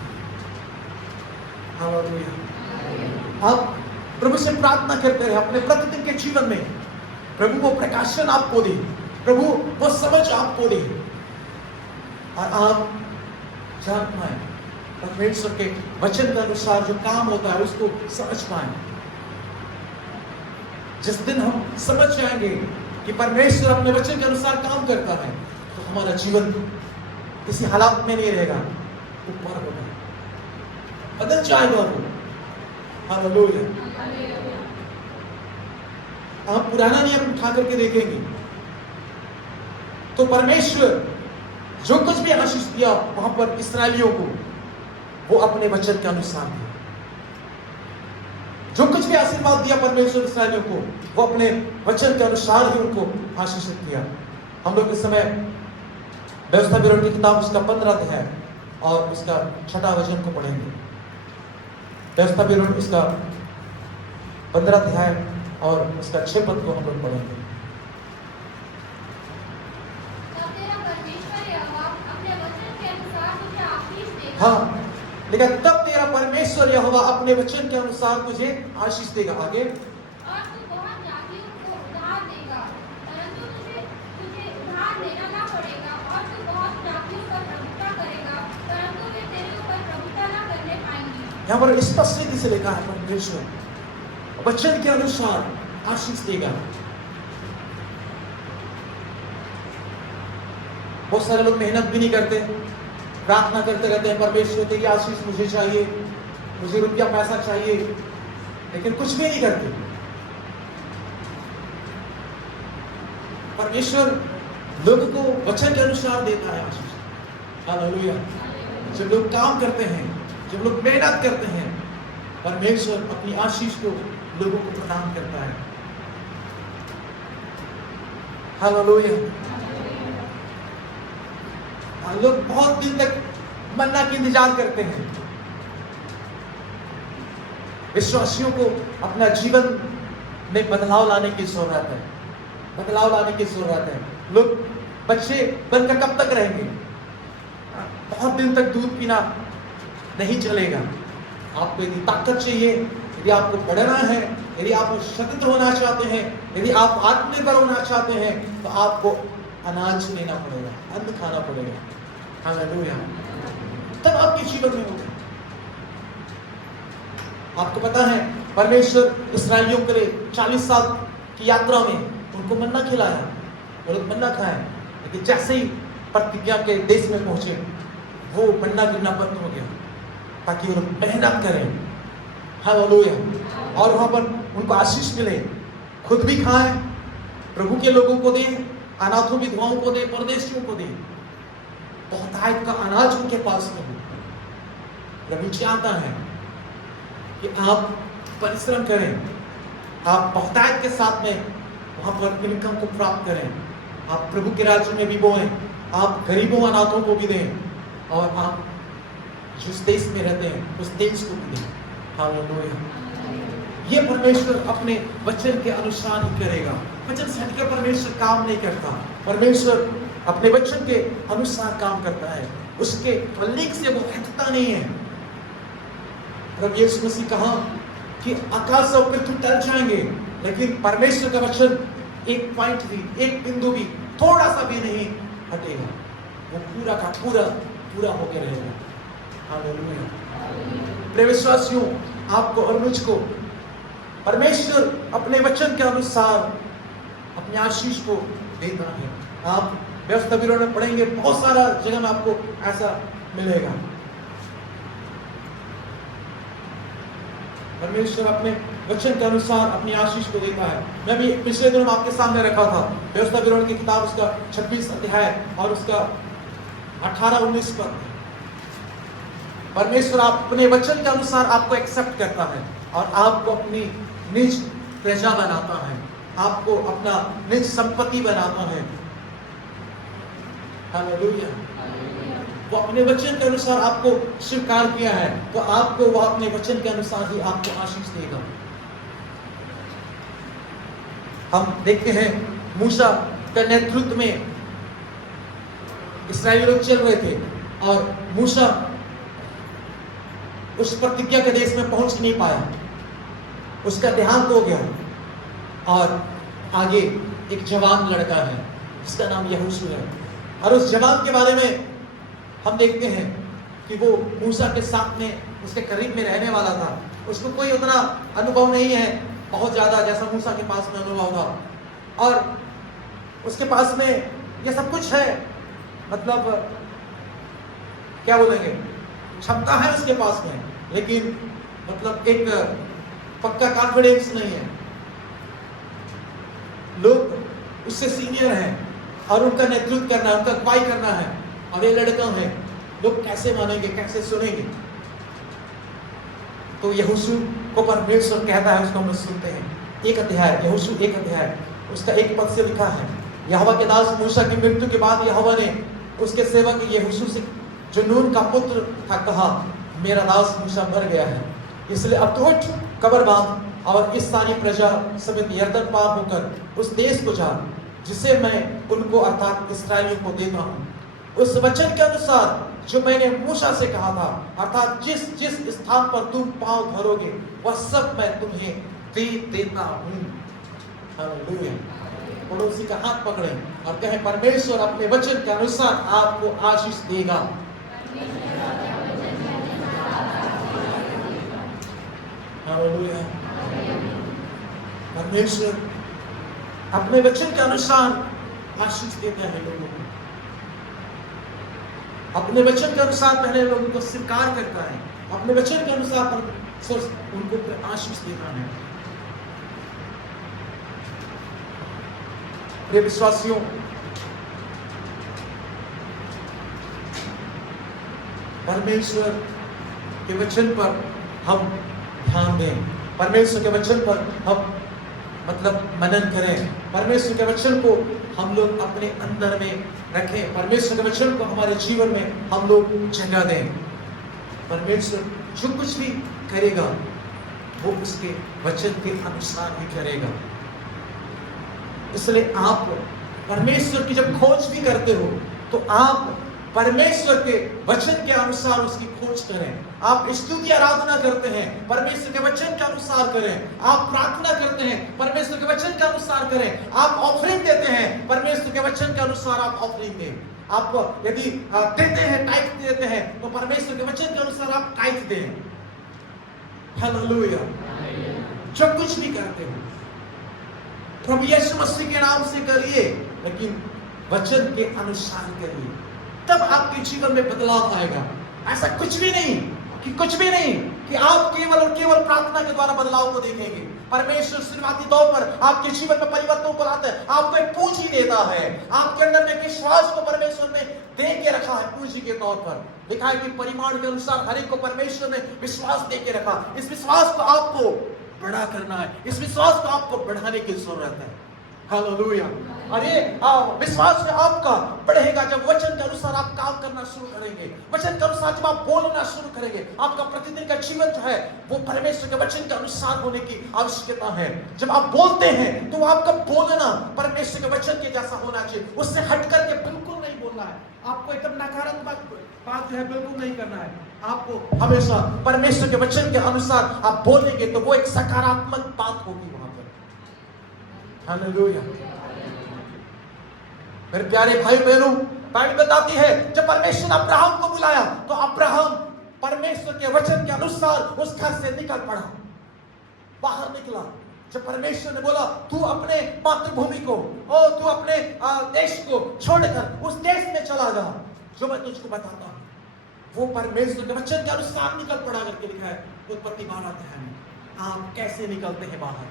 हालेलुया। आप प्रभु से प्रार्थना करते रहे अपने प्रतिदिन के जीवन में, प्रभु वो प्रकाशन आपको दे, प्रभु वो समझ आपको दे, और आप जान पाए परमेश्वर के वचन के अनुसार जो काम होता है उसको समझ पाए। जिस दिन हम समझ जाएंगे कि परमेश्वर अपने वचन के अनुसार काम करता है, तो हमारा जीवन किसी हालात में नहीं रहेगा, ऊपर होगा, बदल जाएगा वो। हालेलुया। आप पुराना नियम उठा करके देखेंगे तो परमेश्वर जो कुछ भी आशीष दिया वहां पर इस्राएलियों को, वो अपने वचन के अनुसार दिया। जो कुछ भी आशीर्वाद दिया परमेश्वर इस्राएलियों को, वो अपने वचन के अनुसार ही उनको आशीष दिया। हम लोग इस समय व्यवस्था विवरण की किताब उसका 15 अध्याय और उसका 6वां वचन को पढ़ेंगे। व्यवस्था विवरण उसका 15 अध्याय और उसका 6 पद को हम लोग पढ़ेंगे। हाँ, लेकिन तब तेरा परमेश्वर यहोवा अपने वचन के अनुसार तुझे आशीष देगा। आगे, और तू बहुत जातियों को उधार देगा, परंतु तुझे उधार देना ना पड़ेगा, और तू बहुत जातियों पर प्रभुता करेगा, परंतु वे तेरे ऊपर प्रभुता ना करने पाएंगे। यहाँ पर स्पष्ट रीति से लिखा है, परमेश्वर वचन के अनुसार आशीष देगा। बहुत सारे लोग मेहनत भी नहीं करते, प्रार्थना करते रहते हैं, परमेश्वर तेरी आशीष मुझे चाहिए, मुझे रुपया पैसा चाहिए, लेकिन कुछ भी नहीं करते। परमेश्वर लोगों को वचन के अनुसार देता है आशीष। हालेलुया। जब लोग काम करते हैं, जब लोग मेहनत करते हैं, परमेश्वर अपनी आशीष को लोगों को प्रदान करता है। हालेलुया। लोग बहुत दिन तक मन्ना की इंतजार करते हैं। विश्वासियों को अपना जीवन में बदलाव लाने की जरूरत है, बदलाव लाने की जरूरत है। लोग बच्चे बनकर कब तक रहेंगे? बहुत दिन तक दूध पीना नहीं चलेगा। आपको यदि ताकत चाहिए, यदि आपको बढ़ना है, यदि आप स्वतंत्र होना चाहते हैं, यदि आप आत्मनिर्भर होना चाहते हैं, तो आपको अनाज लेना पड़ेगा, अन्न खाना पड़ेगा। हालेलुया। तब आपके जीवन में होगा। आपको पता है परमेश्वर इस्राएलियों के लिए 40 साल की यात्रा में उनको मन्ना खिलाया, वो लोग मन्ना खाए, लेकिन जैसे ही प्रतिज्ञा के देश में पहुंचे वो मन्ना गिरना बंद हो गया, ताकि वो लोग मेहनत करें। हालेलुया। और वहां पर उनको आशीष मिले, खुद भी खाएं, प्रभु के लोगों को दें, अनाथों विधवाओं को दें, परदेशियों को दें। बहुतायत का अनाज उनके पास में हो। प्रभु चाहता है कि आप परिश्रम करें, आप बहुतायत के साथ में वहां पर इनकम को प्राप्त करें। आप प्रभु के राज्य में भी बोएं, आप गरीबों अनाथों को भी दें, और आप जिस देश में रहते हैं उस देश को भी दें। हालेलुया। ये परमेश्वर अपने वचन के अनुसार ही करेगा। वचन से हटकर परमेश्वर काम नहीं करता। परमेश्वर अपने वचन के अनुसार काम करता है, उसके उल्लेख से वो हटता नहीं है। प्रभु यीशु मसीह कहा कि आकाश और पृथ्वी टल जाएंगे, लेकिन परमेश्वर का वचन एक पॉइंट भी, एक बिंदु भी, थोड़ा सा भी नहीं हटेगा। वो पूरा का पूरा होकर रहेगा। हालेलुया। प्रिय विश्वासियों, आपको और मुझको परमेश्वर अपने वचन के अनुसार अपने आशीष को देता है। आप व्यवस्था विवरण में पढ़ेंगे, बहुत सारा जगह में आपको ऐसा मिलेगा। परमेश्वर अपने वचन के अनुसार अपनी आशीष को देता है। मैं भी पिछले दिनों आपके सामने रखा था व्यवस्था विवरण की किताब, उसका 26 अध्याय और उसका 18-19 पद। परमेश्वर अपने वचन के अनुसार आपको एक्सेप्ट करता है और आपको अपनी निज प्रजा बनाता है, आपको अपना निज संपत्ति बनाता है। हालेलुया। वो अपने वचन के अनुसार आपको स्वीकार किया है, तो आपको वो अपने वचन के अनुसार ही आपको आशीष देगा। हम देखते हैं मूसा के नेतृत्व में इस्राएली लोग चल रहे थे और मूसा उस प्रतिज्ञा के देश में पहुंच नहीं पाया, उसका देहांत हो गया। और आगे एक जवान लड़का है जिसका नाम यहोशू है, और उस जवान के बारे में हम देखते हैं कि वो मूसा के साथ में उसके करीब में रहने वाला था। उसको कोई उतना अनुभव नहीं है बहुत ज़्यादा जैसा मूसा के पास में अनुभव था, और उसके पास में ये सब कुछ है, मतलब क्या बोलेंगे, क्षमता है उसके पास में, लेकिन मतलब एक पक्का कॉन्फिडेंस नहीं है। लोग उससे सीनियर हैं और उनका नेतृत्व करना है, उनका अगुवाई करना है, और ये लड़का है, लोग कैसे मानेंगे, कैसे सुनेंगे। तो यहोशू को परमेश्वर कहता है, उसको हम सुनते हैं। एक अध्याय यहोशू 1 अध्याय उसका 1 पद से लिखा है, यहोवा के दास मूसा की मृत्यु के बाद यहोवा ने उसके सेवक यहोशू से जो नून का पुत्र था कहा, मेरा दास मूसा मर गया है, इसलिए अब तो उठ, कब्र बांध और इस सारी प्रजा समेत यरदन पार होकर उस देश को जा जिसे मैं उनको अर्थात इस्राएलियों को देता हूँ, उस वचन के अनुसार जो मैंने मूसा से कहा था, अर्थात जिस जिस स्थान पर तुम पांव धरोगे वह सब मैं तुम्हें दे देता हूँ। हालेलुया। पड़ोसी का हाथ पकड़े और कहें, परमेश्वर अपने वचन के अनुसार आपको आशीष देगा। हालेलुया। परमेश्वर अपने वचन के अनुसार आशीष देता है लोगों को, अपने वचन के अनुसार पहले लोगों को स्वीकार करता है, अपने वचन के अनुसार उनको आशीष देता है। प्रिय विश्वासियों, परमेश्वर के वचन पर हम ध्यान दें, परमेश्वर के वचन पर हम मतलब मनन करें, परमेश्वर के वचन को हम लोग अपने अंदर में रखें, परमेश्वर के वचन को हमारे जीवन में हम लोग जगह दें। परमेश्वर जो कुछ भी करेगा वो उसके वचन के अनुसार ही करेगा। इसलिए आप परमेश्वर की जब खोज भी करते हो तो आप परमेश्वर के वचन के अनुसार उसकी खोज करें। आप स्तुति आराधना करते हैं, परमेश्वर के वचन के अनुसार करें। आप प्रार्थना करते हैं, परमेश्वर के वचन के अनुसार करें। आप ऑफरिंग देते हैं, परमेश्वर के वचन के अनुसार आप ऑफरिंग दें। आप यदि देते हैं, टाइप देते हैं, तो परमेश्वर के वचन के अनुसार आप टाइप दें। हालेलुया। जो कुछ भी करते हो प्रभु यीशु मसीह के नाम से करिए, लेकिन वचन के अनुसार करिए, तब आपके जीवन में बदलाव आएगा। ऐसा कुछ भी नहीं कि आप केवल और केवल प्रार्थना के द्वारा बदलाव को देखेंगे। परमेश्वर शुरुआती तौर पर आपके जीवन में परिवर्तन को लाता है, आपको एक पूंजी देता है। आपके अंदर में विश्वास को परमेश्वर ने दे के रखा है पूंजी के तौर पर। लिखा है कि परिमाण के अनुसार हर एक को परमेश्वर ने विश्वास दे के रखा। इस विश्वास को आपको बड़ा करना है, इस विश्वास को आपको बढ़ाने की जरूरत है। हालेलुया। अरे विश्वास में आपका बढ़ेगा जब वचन के अनुसार आप काम करना शुरू करेंगे। वचन के अनुसार जब आप बोलना शुरू करेंगे, आपका प्रतिदिन का जीवन जो है वो परमेश्वर के वचन के अनुसार होने की आवश्यकता है। जब आप बोलते हैं तो आपका बोलना परमेश्वर के वचन के जैसा होना चाहिए। उससे हट करके बिल्कुल नहीं बोलना है। आपको एकदम नकारात्मक बात जो है बिल्कुल नहीं करना है। आपको हमेशा परमेश्वर के वचन के अनुसार आप बोलेंगे तो वो एक सकारात्मक बात होगी वहां पर। हालेलुया। मेरे प्यारे भाई बहनों, बाइबल बताती है जब परमेश्वर ने अब्राहम को बुलाया तो अब्राहम परमेश्वर के वचन के अनुसार उस घर से निकल पड़ा, बाहर निकला। जब परमेश्वर ने बोला तू अपने मातृभूमि को और तू अपने देश को छोड़कर उस देश में चला जा जो मैं तुझको बताता हूं, वो परमेश्वर के वचन के अनुसार निकल पड़ा करके लिखा है उत्पत्ति 12 में। आप कैसे निकलते हैं बाहर,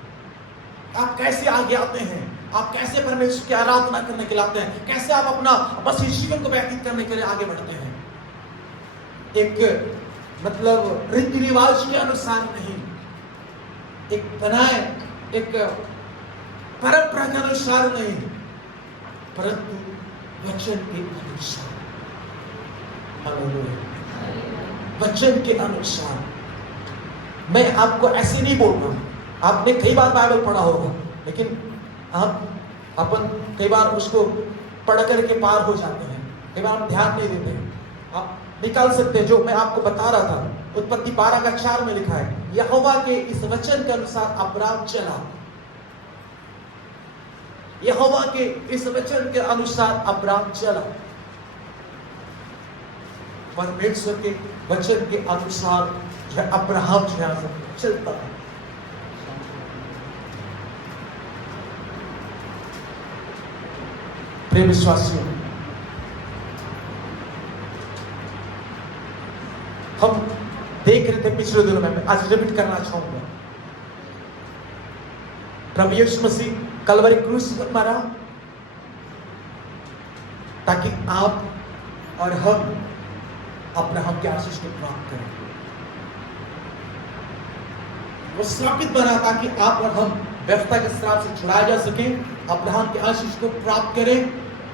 आप कैसे आगे आते हैं, आप कैसे परमेश्वर की आराधना करने के लिए आते हैं, कैसे आप अपना मसीह जीवन को व्यतीत करने के लिए आगे बढ़ते हैं। एक मतलब रीति रिवाज के अनुसार नहीं, एक बनाए एक परंपरा के अनुसार नहीं, परंतु वचन के अनुसार। हालेलुया। वचन के अनुसार। मैं आपको ऐसे नहीं बोल रहा हूं, आपने कई बार बाइबल पढ़ा होगा, लेकिन अपन कई बार उसको पढ़ करके पार हो जाते हैं, कई बार हम ध्यान नहीं देते हैं। आप निकाल सकते हैं जो मैं आपको बता रहा था। उत्पत्ति 12:4 में लिखा है यहोवा के इस वचन के अनुसार अब्राम चला। यहोवा के इस वचन के अनुसार अब्राम चला। परमेश्वर के वचन के अनुसार जो अब्राहम जो है चलता है। प्रिय विश्वासियों, हम देख रहे थे पिछले दिनों में, मैं आज रिपीट करना चाहूंगा। प्रभु यीशु मसीह कलवरी क्रूस पर मरा ताकि आप और हम अब्राहम के आशीष को प्राप्त करें। वो स्थापित बना ताकि आप और हम व्यवस्था के श्राप से छुड़ाए जा सकें, अब्राहम के आशीष को प्राप्त करें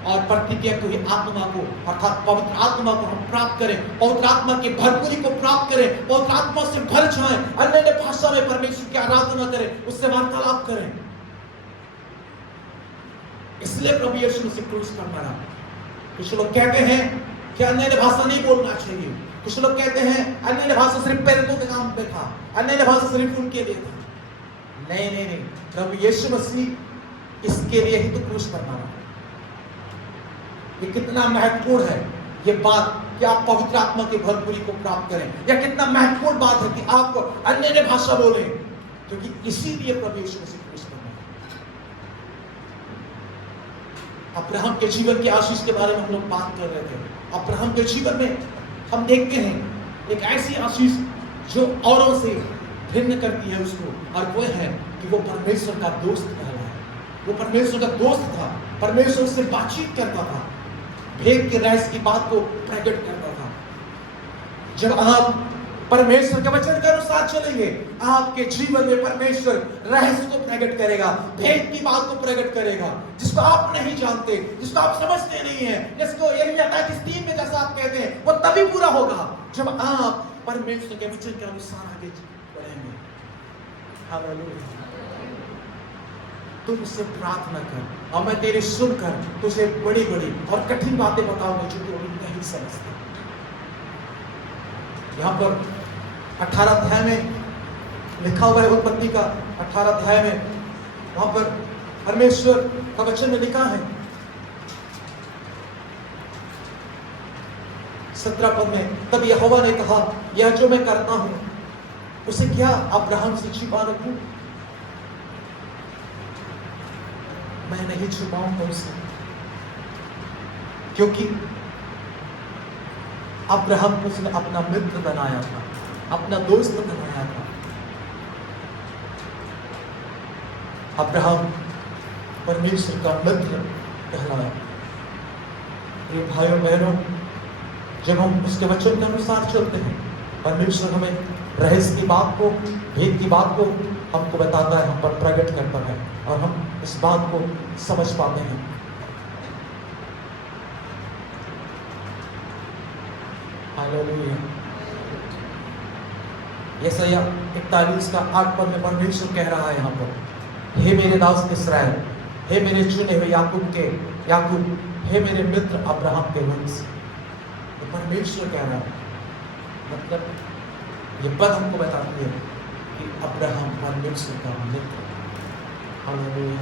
और प्रतिज्ञा को आत्मा को अर्थात पवित्र आत्मा को हम प्राप्त करें, पवित्र आत्मा की भरपूरी को प्राप्त करें, पवित्र आत्मा से भर जाएं, अन्य भाषा में परमेश्वर की आराधना करें, उससे वार्तालाप करें। इसलिए प्रभु यीशु मसीह क्रूस पर मरा। कुछ लोग कहते हैं कि अन्य भाषा नहीं बोलना चाहिए, कुछ लोग कहते हैं अन्य भाषा सिर्फ प्रेरितों के काम पे था, अन्य भाषा सिर्फ उनके लिए था। नहीं नहीं नहीं, प्रभु यीशु मसीह इसके लिए ही तो क्रूस पर मरा। ये कितना महत्वपूर्ण है ये बात कि आप पवित्र आत्मा की भरपूरी को प्राप्त करें। यह कितना महत्वपूर्ण बात है कि आप अन्य भाषा बोलें, क्योंकि इसीलिए प्रभु यीशु मसीह क्रूस पर मरा। अब्राहम के जीवन की आशीष के बारे में हम लोग बात कर रहे थे। अब्राहम के जीवन में हम देखते हैं एक ऐसी आशीष जो औरों से भिन्न करती है उसको, और वो है कि वो परमेश्वर का दोस्त कहलाया। वो परमेश्वर का दोस्त था, परमेश्वर से बातचीत करता था, भेद के रहस्य की बात को प्रकट करता था। जब आप परमेश्वर के वचन के अनुसार चलेंगे, आपके जीवन में परमेश्वर रहस्य को प्रकट करेगा, भेद की बात को प्रकट करेगा, जिसको आप नहीं जानते, जिसको आप समझते नहीं है, जिसको यिर्मयाह 33:3 में जैसा आप कहते हैं, वो तभी पूरा होगा जब आप परमेश्वर के वचन के अनुसार आगे बढ़ेंगे। हालेलुया। तू मुझसे प्रार्थना कर और मैं तेरे सुनकर तुझे बड़ी बड़ी और कठिन बातें बताऊंगा जो तू अभी नहीं समझता। यहाँ पर 18 अध्याय में लिखा हुआ है, उत्पत्ति का 18 अध्याय में, वहां पर परमेश्वर का वचन में लिखा है 17 पद में, तब यहोवा ने कहा, यह जो मैं करता हूं उसे क्या अब्राहम से छिपा रखूं? मैं नहीं छुपाऊंगा उसे, क्योंकि अब्राहम को उसने अपना मित्र बनाया था, अपना दोस्त बनाया था। अब्राहम परमेश्वर का मित्र कहलाया। ये भाइयों बहनों, जब हम उसके वचन के अनुसार चलते हैं, परमेश्वर हमें रहस्य की बात को, भेद की बात को हमको बताता है, हम पर प्रकट करता है और हम इस बात को समझ पाते हैं। हालेलुया। यशायाह 41 का 8 पद में परमेश्वर कह रहा है यहाँ पर, हे मेरे दास इस्राएल, हे मेरे चुने हुए याकूब, हे मेरे मित्र अब्राहम के वंश। तो परमेश्वर कह रहा है, मतलब ये पद हमको बताती है कि अब्राहम परमेश्वर का मित्र। हालेलुया।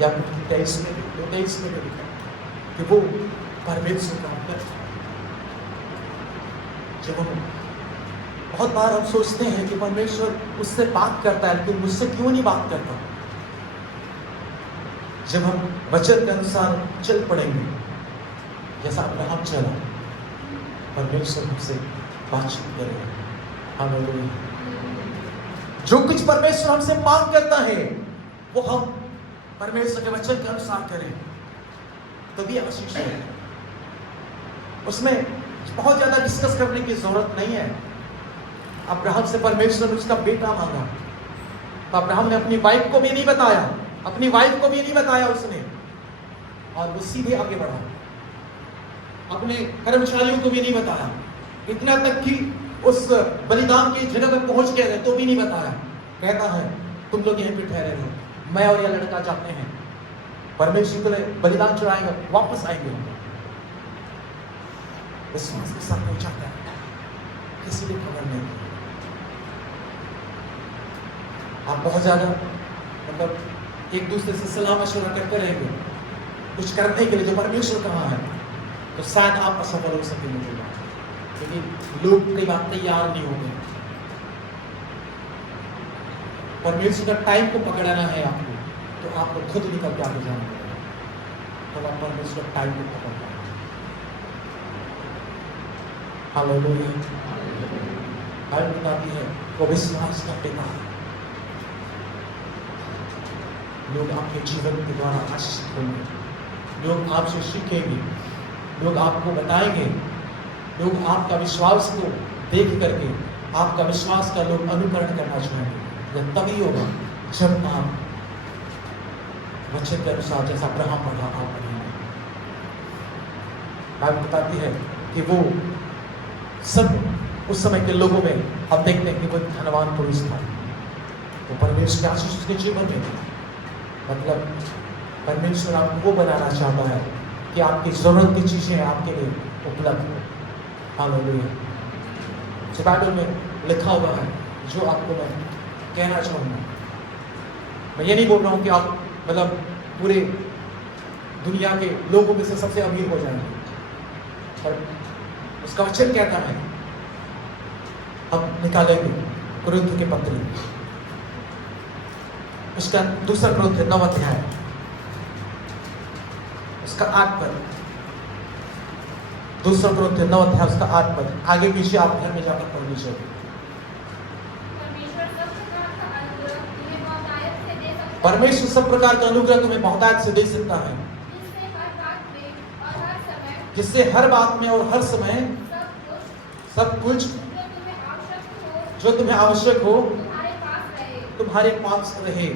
याकूब 23 में लिखा कि वो परमेश्वर का मित्र। जब हम बहुत बार हम सोचते हैं कि परमेश्वर उससे बात करता है, लेकिन मुझसे क्यों नहीं बात करता? जब हम वचन के अनुसार चल पड़ेंगे, जैसा अब्राहम चला, परमेश्वर हमसे बातचीत करेगा। हालेलुया। जो कुछ परमेश्वर हमसे मांग करता है वो हम परमेश्वर के वचन के अनुसार करें, तभी आशीष है। उसमें बहुत ज्यादा डिस्कस करने की जरूरत नहीं है। अब्राहम से परमेश्वर ने उसका बेटा मांगा, तो अब्राहम ने अपनी वाइफ को भी नहीं बताया, उसने, और वो सीधे आगे बढ़ा, अपने कर्मचारियों को भी नहीं बताया, इतना तक कि उस बलिदान की जगह पे पहुंच गए तो भी नहीं बताया। कहता है तुम लोग यहीं पे ठहरे रहो, मैं और यह लड़का जाते हैं, परमेश्वर के लिए बलिदान चढ़ाएंगे, वापस आएंगे। विश्वास के साथ पहुंचाता है, किसी को खबर नहीं। आप बहुत ज्यादा मतलब एक दूसरे से सलाह मशवरा करते रहेंगे कुछ करने के लिए जो परमेश्वर कहा है, तो शायद आप असफल हो सकेंगे। लेकिन लोग कई बार तैयार नहीं होंगे। परमेश्वर का टाइम को पकड़ना है आपको, तो आपको खुद निकल के आगे जाना पड़ेगा, तो आप परमेश्वर का टाइम को पकड़ना है। हालेलुया। बाइबल बताती है वो विश्वास का पिता है। लोग आपके जीवन के द्वारा आशीषित होंगे, लोग आपसे सीखेंगे, लोग आपको बताएंगे, लोग आपका विश्वास को देख करके आपका विश्वास का लोग अनुकरण करना चाहेंगे। यह तभी होगा जब आप वचन के अनुसार जैसा अब्राहम पढ़ा आप पढ़ेंगे। बाइबल बताती है कि वो सब उस समय के लोगों में हम देखते हैं कि वो धनवान पुरुष था, तो परमेश्वर की आशीष उसके जीवन में थी। मतलब परमेश्वर आपको वो बनाना चाहता है कि आपकी जरूरत की चीजें आपके लिए उपलब्ध हो। हालेलुया। जो बाइबल में लिखा हुआ है, जो आपको मैं कहना चाहूँगा, मैं ये नहीं बोल रहा हूँ कि आप मतलब पूरे दुनिया के लोगों में से सबसे अमीर हो जाएंगे, पर उसका वचन कहता है, हम निकालेंगे कुरिन्थ के पत्री, उसका दूसरा कुरिन्थ 9 अध्याय, उसका 8 पद, दूसरा कुरिन्थ 9 अध्याय उसका 8 पद, आगे पीछे आप घर में जाकर पढ़ लीजिए। परमेश्वर सब प्रकार का अनुग्रह तुम्हें बहुतायत से दे सकता है, जिससे हर बात में और हर समय सब कुछ जो तुम्हें आवश्यक हो तुम्हारे पास रहे।